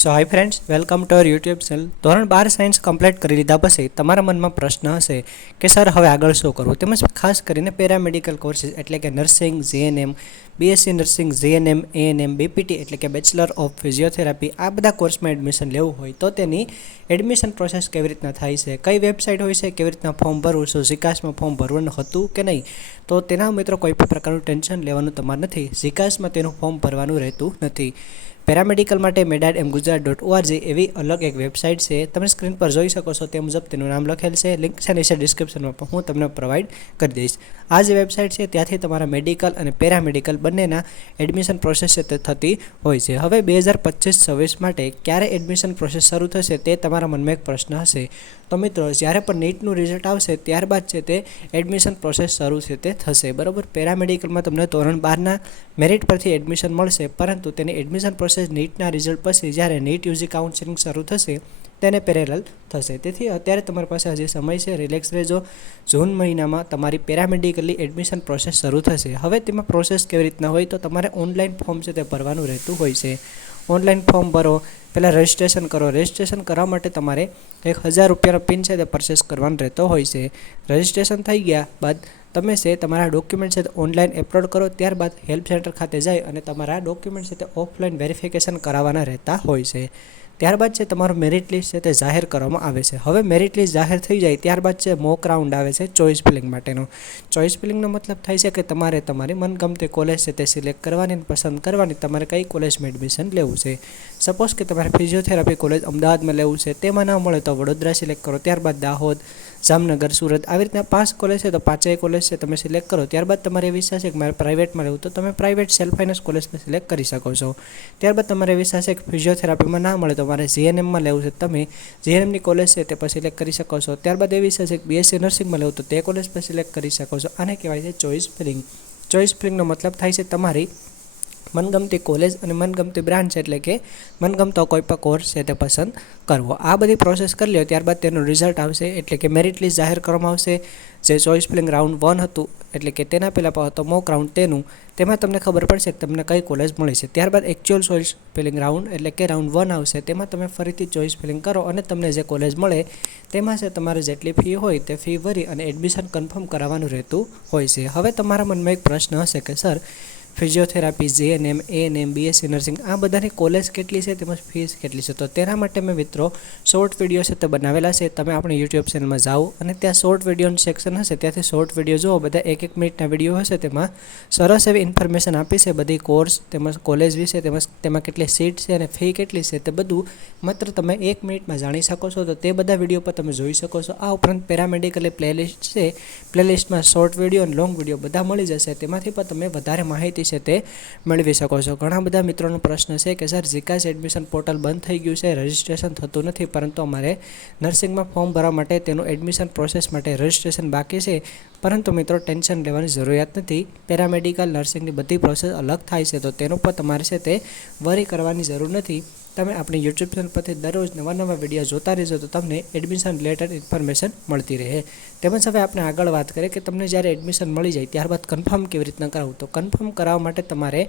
So hi friends, welcome to our YouTube channel. ધોરણ 12 science complete કરી લીધા પછી તમારા મનમાં પ્રશ્ન હશે કે સર હવે આગળ શું કરવું, તેમજ ખાસ કરીને પેરામેડિકલ કોર્સીસ એટલે કે nursing, GNM, BSc nursing, GNM, ANM, BPT એટલે કે બેચલર ઓફ ફિઝિયોથેરાપી, આ બધા કોર્સમાં એડમિશન લેવું હોય તો તેની એડમિશન પ્રોસેસ કેવી રીતના થાય છે, કઈ વેબસાઇટ હોય છે, કેવી રીતના ફોર્મ ભરવું, શું ઝિકાસમાં ફોર્મ ભરવાનું હતું કે નહીં, તો તેના મિત્રો કોઈ પણ પ્રકારનું ટેન્શન લેવાનું તમારે નથી. ઝિકાસમાં તેનું ફોર્મ ભરવાનું રહેતું નથી. પેરામેડિકલ માટે medadmgujarat.org એવી અલગ એક વેબસાઇટ છે, તમે સ્ક્રીન પર જોઈ શકો છો તે મુજબ તેનું નામ લખેલ છે. લિંક છે નીચે ડિસ્ક્રિપ્શનમાં પણ હું તમને પ્રોવાઈડ કરી દઈશ. આ જે વેબસાઇટ છે ત્યાંથી તમારા મેડિકલ અને પેરામેડિકલ બંનેના એડમિશન પ્રોસેસ છે તે થતી હોય છે. હવે 2025-26 માટે ક્યારે એડમિશન પ્રોસેસ શરૂ થશે તે તમારા મનમાં એક પ્રશ્ન હશે. તો મિત્રો, જ્યારે પણ નીટનું રિઝલ્ટ આવશે ત્યારબાદ છે તે એડમિશન પ્રોસેસ શરૂ છે તે થશે. બરાબર, પેરામેડિકલમાં તમને ધોરણ 12ના મેરિટ પરથી એડમિશન મળશે, પરંતુ તેની એડમિશન પ્રોસેસ નીટના રિઝલ્ટ પછી જ્યારે નીટ યુજી કાઉન્સેલિંગ શરૂ થશે તેને પેરેલલ થશે. તેથી અત્યારે તમારી પાસે હજી સમય છે, રિલેક્સ રહેજો. જૂન મહિનામાં તમારી પેરામેડિકલની એડમિશન પ્રોસેસ શરૂ થશે. હવે તેમાં પ્રોસેસ કેવી રીતના હોય તો તમારે ઓનલાઈન ફોર્મ છે તે ભરવાનું રહેતું હોય છે. ઓનલાઈન ફોર્મ ભરો, પહેલાં રજિસ્ટ્રેશન કરો. રજિસ્ટ્રેશન કરવા માટે તમારે 1000 રૂપિયાનો પિન છે તે પરચેસ કરવાનો રહેતો હોય છે. રજિસ્ટ્રેશન થઈ ગયા બાદ તમે છે તમારા ડોક્યુમેન્ટ છે તે ઓનલાઈન અપલોડ કરો. ત્યારબાદ હેલ્પ સેન્ટર ખાતે જાય અને તમારા ડોક્યુમેન્ટ છે તે ઓફલાઈન વેરિફિકેશન કરાવવાના રહેતા હોય છે. ત્યારબાદ છે તમારું મેરિટ લિસ્ટ છે તે જાહેર કરવામાં આવે છે. હવે મેરિટ લિસ્ટ જાહેર થઈ જાય ત્યારબાદ છે મોક રાઉન્ડ આવે છે ચોઇસ ફિલિંગ માટેનો. ચોઇસ ફિલિંગનો મતલબ થાય છે કે તમારે તમારી મનગમતી કોલેજ છે તે સિલેક્ટ કરવાની અને પસંદ કરવાની, તમારે કઈ કોલેજમાં એડમિશન લેવું છે. સપોઝ કે તમારે ફિઝિયોથેરાપી કોલેજ અમદાવાદમાં લેવું છે, તેમાં ના મળે તો વડોદરા સિલેક્ટ કરો. ત્યારબાદ દાહોદ, જામનગર, સુરત, આવી રીતના 5 કોલેજ છે તો 5 કોલેજ છે તમે સિલેક્ટ કરો. ત્યારબાદ તમારે એવી ઈચ્છા છે કે મારે પ્રાઇવેટમાં લેવું તો તમે પ્રાઇવેટ સેલ્ફ ફાઇનાન્સ કોલેજને સિલેક્ટ કરી શકો છો. ત્યારબાદ તમારે એવી ઈચ્છા છે કે ફિઝિયોથેરાપીમાં ના મળે તો મારે જીએનએમમાં લેવું છે, તમે જીએનએમની કોલેજ છે તે પર સિલેક્ટ કરી શકો છો. ત્યારબાદ એવી ઈચ્છા છે કે બીએસસી નર્સિંગમાં લેવું તો તે કોલેજ પર સિલેક્ટ કરી શકો છો. આને કહેવાય છે ચોઇસ ફિલિંગ. ચોઇસ ફિલિંગનો મતલબ થાય છે તમારી મનગમતી કોલેજ અને મનગમતી બ્રાન્ચ એટલે કે મનગમતો કોઈ પણ કોર્સ છે તે પસંદ કરવો. આ બધી પ્રોસેસ કરી લો ત્યારબાદ તેનું રિઝલ્ટ આવશે એટલે કે મેરિટ લિસ્ટ જાહેર કરવામાં આવશે. જે ચોઇસ ફિલિંગ રાઉન્ડ 1 હતું એટલે કે તેના પહેલાં હતો મોક રાઉન્ડ, તેમાં તમને ખબર પડશે કે તમને કઈ કોલેજ મળી છે. ત્યારબાદ એકચ્યુઅલ ચોઇસ ફિલિંગ રાઉન્ડ એટલે કે રાઉન્ડ 1 આવશે, તેમાં તમે ફરીથી ચોઇસ ફિલિંગ કરો અને તમને જે કોલેજ મળે તેમાં છે તમારે જેટલી ફી હોય તે ફી ભરી અને એડમિશન કન્ફર્મ કરાવવાનું રહેતું હોય છે. હવે તમારા મનમાં એક પ્રશ્ન હશે કે sir, physiotherapy, GNM, ANM, BSc nursing આ બધાની કોલેજ કેટલી છે, તેમજ ફીસ કેટલી છે? તો તેના માટે મેં મિત્રો શોર્ટ વિડીયો છે તે બનાવેલા છે. તમે આપણી યુટ્યુબ ચેનલમાં જાઓ અને ત્યાં શોર્ટ વિડીયોનું સેક્શન હશે, ત્યાંથી શોર્ટ વિડીયો જુઓ. બધા 1-1 મિનિટના વિડીયો હશે, તેમાં સરસ એવી ઇન્ફોર્મેશન આપી છે બધી કોર્સ તેમજ કોલેજ વિશે, તેમજ તેમાં કેટલી સીટ છે અને ફી કેટલી છે તે બધું માત્ર તમે 1 મિનિટમાં જાણી શકો છો. તો તે બધા વિડીયો પર તમે જોઈ શકો છો. આ ઉપરાંત પેરામેડિકલ પ્લેલિસ્ટ છે, પ્લેલિસ્ટમાં શોર્ટ વિડીયો અને લોંગ વિડીયો બધા મળી જશે. તેમાંથી પણ તમે વધારે માહિતી છે તે મેળવી શકો છો. ઘણા બધા મિત્રોનો પ્રશ્ન છે કે સર, ઝિકાસ એડમિશન પોર્ટલ બંધ થઈ ગયું છે, રજિસ્ટ્રેશન થતું નથી, પરંતુ અમારે નર્સિંગમાં ફોર્મ ભરવા માટે તેનું એડમિશન પ્રોસેસ માટે રજિસ્ટ્રેશન બાકી છે. પરંતુ મિત્રો, ટેન્શન લેવાની જરૂરિયાત નથી. પેરામેડિકલ નર્સિંગની બધી પ્રોસેસ અલગ થાય છે, તો તેનું પણ તમારે છે તે વરી કરવાની જરૂર નથી. તમે આપણી યુટ્યુબ ચેનલ પરથી દરરોજ નવા વિડીયો જોતા રહેજો તો તમને એડમિશન રિલેટેડ ઇન્ફોર્મેશન મળતી રહે. તેમજ હવે આપણે આગળ વાત કરીએ કે તમને જ્યારે એડમિશન મળી જાય ત્યારબાદ કન્ફર્મ કેવી રીતના કરાવવું. તો કન્ફર્મ કરાવવા માટે તમારે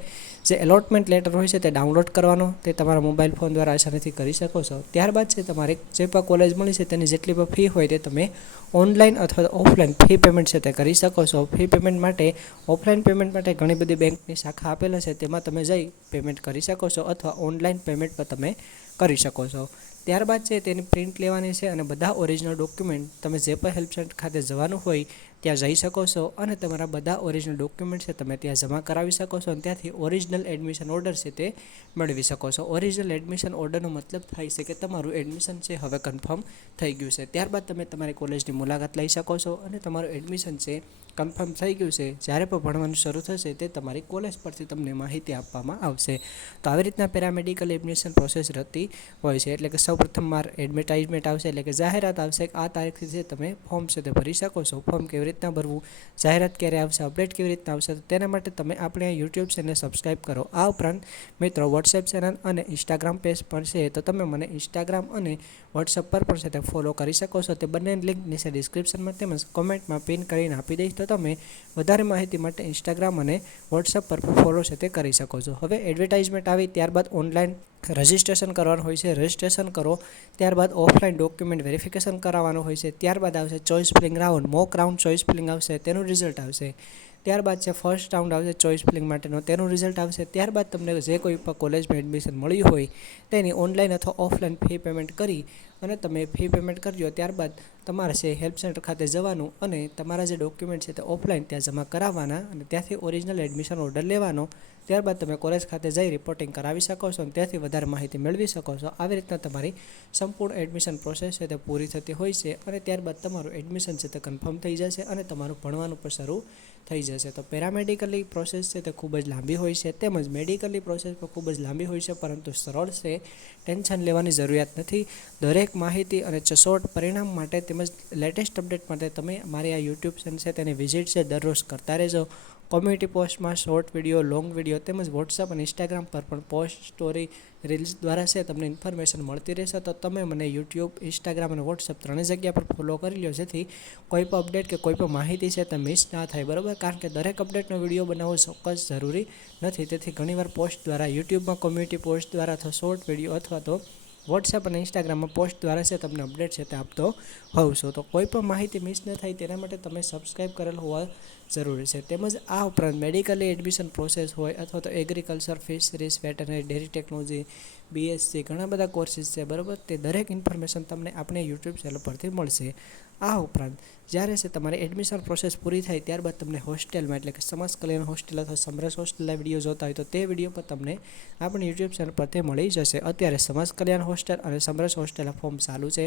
જે એલોટમેન્ટ લેટર હોય છે તે ડાઉનલોડ કરવાનો, તે તમારા મોબાઈલ ફોન દ્વારા આસાનીથી કરી શકો છો. ત્યારબાદ છે તમારે જે પણ કોલેજ મળી છે તેની જેટલી પણ ફી હોય તે તમે ઓનલાઈન અથવા ઓફલાઈન ફી પેમેન્ટ છે તે કરી શકો છો. ફી પેમેન્ટ માટે ઓફલાઈન પેમેન્ટ માટે ઘણી બધી બેંકની શાખા આપેલા છે, તેમાં તમે જઈ પેમેન્ટ કરી શકો છો અથવા ઓનલાઈન પેમેન્ટ પર તમે કરી શકો છો. ત્યારબાદ છે તેની પ્રિન્ટ લેવાની છે અને બધા ઓરિજિનલ ડોક્યુમેન્ટ તમે જે પણ હેલ્પ સેન્ટર ખાતે જવાનું હોય ત્યાં જઈ શકો છો અને તમારા બધા ઓરિજિનલ ડોક્યુમેન્ટ છે તમે ત્યાં જમા કરાવી શકો છો અને ત્યાંથી ઓરિજિનલ એડમિશન ઓર્ડર છે તે મેળવી શકો છો. ઓરિજિનલ એડમિશન ઓર્ડરનો મતલબ થાય છે કે તમારું એડમિશન છે હવે કન્ફર્મ થઈ ગયું છે. ત્યારબાદ તમે તમારી કોલેજની મુલાકાત લઈ શકો છો અને તમારું એડમિશન છે કન્ફર્મ થઈ ગયું છે. જ્યારે પણ ભણવાનું શરૂ થશે તે તમારી કોલેજ પરથી તમને માહિતી આપવામાં આવશે. તો આવી રીતના પેરામેડિકલ એડમિશન પ્રોસેસ રહેતી હોય છે. એટલે કે સૌપ્રથમ એડવર્ટાઇઝમેન્ટ આવશે એટલે કે જાહેરાત આવશે કે આ તારીખથી છે તમે ફોર્મ છે તે ભરી શકો છો. ફોર્મ કેવી રીતના ભરવું, જાહેરાત ક્યારે આવશે, અપડેટ કેવી રીતના આવશે, તો તેના માટે તમે આપણે આ યુટ્યુબ ચેનલ સબસ્ક્રાઈબ કરો. આ ઉપરાંત મિત્રો વોટ્સએપ ચેનલ અને ઇન્સ્ટાગ્રામ પેજ પર છે, તો તમે મને ઇન્સ્ટાગ્રામ અને વોટ્સએપ પર પણ છે તે ફોલો કરી શકો છો. તે બંનેની લિંક નીચે ડિસ્ક્રિપ્શનમાં તેમજ કોમેન્ટમાં પિન કરીને આપી દઈશ, તો તમે વધારે માહિતી માટે ઇન્સ્ટાગ્રામ અને વોટ્સએપ પર પણ ફોલો છે તે કરી શકો છો. હવે એડવર્ટાઇઝમેન્ટ આવી ત્યારબાદ ઓનલાઈન રજિસ્ટ્રેશન કરવાનું હોય છે. રજિસ્ટ્રેશન કરો ત્યારબાદ ઓફલાઈન ડોક્યુમેન્ટ વેરિફિકેશન કરાવવાનું હોય છે. ત્યારબાદ આવશે choice feeling round, mock round choice feeling આવશે, તેનું રિઝલ્ટ આવશે. ત્યારબાદ છે ફર્સ્ટ રાઉન્ડ આવશે ચોઇસ ફિલિંગ માટેનો, તેનું રિઝલ્ટ આવશે. ત્યારબાદ તમને જે કોઈ પણ કોલેજમાં એડમિશન મળ્યું હોય તેની ઓનલાઈન અથવા ઓફલાઈન ફી પેમેન્ટ કરી અને તમે ફી પેમેન્ટ કરજો. ત્યારબાદ તમારે છે હેલ્પ સેન્ટર ખાતે જવાનું અને તમારા જે ડોક્યુમેન્ટ છે તે ઓફલાઈન ત્યાં જમા કરાવવાના અને ત્યાંથી ઓરિજિનલ એડમિશન ઓર્ડર લેવાનો. ત્યારબાદ તમે કોલેજ ખાતે જઈ રિપોર્ટિંગ કરાવી શકો છો અને ત્યાંથી વધારે માહિતી મેળવી શકો છો. આવી રીતના તમારી સંપૂર્ણ એડમિશન પ્રોસેસ છે તે પૂરી થતી હોય છે અને ત્યારબાદ તમારું એડમિશન છે તે કન્ફર્મ થઈ જશે અને તમારું ભણવાનું પણ શરૂ થઈ જશે. તો પેરામેડિકલની પ્રોસેસ છે તે ખૂબ જ લાંબી હોય છે, તેમજ મેડિકલની પ્રોસેસ પણ ખૂબ જ લાંબી હોય છે, પરંતુ સરળ છે. ટેન્શન લેવાની જરૂરિયાત નથી. દરેક માહિતી અને સચોટ પરિણામ માટે તેમજ લેટેસ્ટ અપડેટ માટે તમે મારી આ યુટ્યુબ ચેનલ છે તેની વિઝિટ છે દરરોજ કરતા રહેજો. કોમ્યુનિટી પોસ્ટમાં શોર્ટ વિડીયો, લોંગ વિડીયો તેમજ વોટ્સઅપ અને ઇન્સ્ટાગ્રામ પર પણ પોસ્ટ, સ્ટોરી, રીલ્સ દ્વારા છે તમને ઇન્ફોર્મેશન મળતી રહેશે. તો તમે મને યુટ્યુબ, ઇન્સ્ટાગ્રામ અને વોટ્સઅપ ત્રણેય જગ્યા પર ફોલો કરી લો, જેથી કોઈ પણ અપડેટ કે કોઈ પણ માહિતી છે તે મિસ ના થાય, બરાબર. કારણ કે દરેક અપડેટનો વિડીયો બનાવવો ચોક્કસ જરૂરી નથી. તેથી ઘણીવાર પોસ્ટ દ્વારા, યુટ્યુબમાં કોમ્યુનિટી પોસ્ટ દ્વારા અથવા શોર્ટ વિડીયો અથવા તો વોટ્સએપ અને ઇન્સ્ટાગ્રામમાં પોસ્ટ દ્વારા છે તમને અપડેટ છે તે આપતો હોઉં છું. તો કોઈ પણ માહિતી મિસ ન થાય તેના માટે તમે સબસ્ક્રાઈબ કરેલ હોવા જરૂરી છે. તેમજ આ ઉપરાંત મેડિકલી એડમિશન પ્રોસેસ હોય અથવા તો agriculture, fisheries, veterinary, dairy technology, BSc ઘણા બધા કોર્સીસ છે, બરાબર. તે દરેક ઇન્ફોર્મેશન તમને આપણે યુટ્યુબ ચેનલ પરથી મળશે. આ ઉપરાંત જ્યારે છે તમારી એડમિશન પ્રોસેસ પૂરી થાય ત્યારબાદ તમને હોસ્ટેલમાં, એટલે કે સમાજ કલ્યાણ હોસ્ટેલ અથવા સમરસ હોસ્ટેલના વિડીયો જોતા હોય તો તે વિડીયો પર તમને આપણી યુટ્યુબ ચેનલ પરથી મળી જશે. અત્યારે સમાજ કલ્યાણ હોસ્ટેલ અને સમરસ હોસ્ટેલના ફોર્મ ચાલુ છે.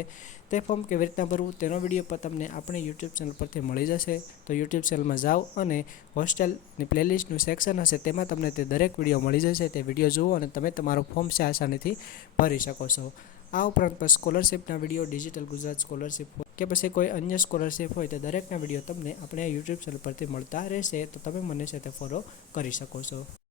તે ફોર્મ કેવી રીતના ભરવું તેનો વિડીયો પર તમને આપણી યુટ્યુબ ચેનલ પરથી મળી જશે. તો યુટ્યુબ ચેનલમાં જાઓ અને હોસ્ટેલની પ્લેલિસ્ટનું સેક્શન હશે તેમાં તમને તે દરેક વિડીયો મળી જશે. તે વિડીયો જુઓ અને તમે તમારું ફોર્મ છે આસાનીથી ભરી શકો છો. આ ઉપરાંત પણ સ્કોલરશિપના વિડીયો, ડિજિટલ ગુજરાત સ્કોલરશિપ કે પછી કોઈ અન્ય સ્કોલરશિપ હોય તો દરેકના વિડીયો તમને આપણે યુટ્યુબ ચેનલ પરથી મળતા રહેશે. તો તમે મને છે તે ફોલો કરી શકો છો.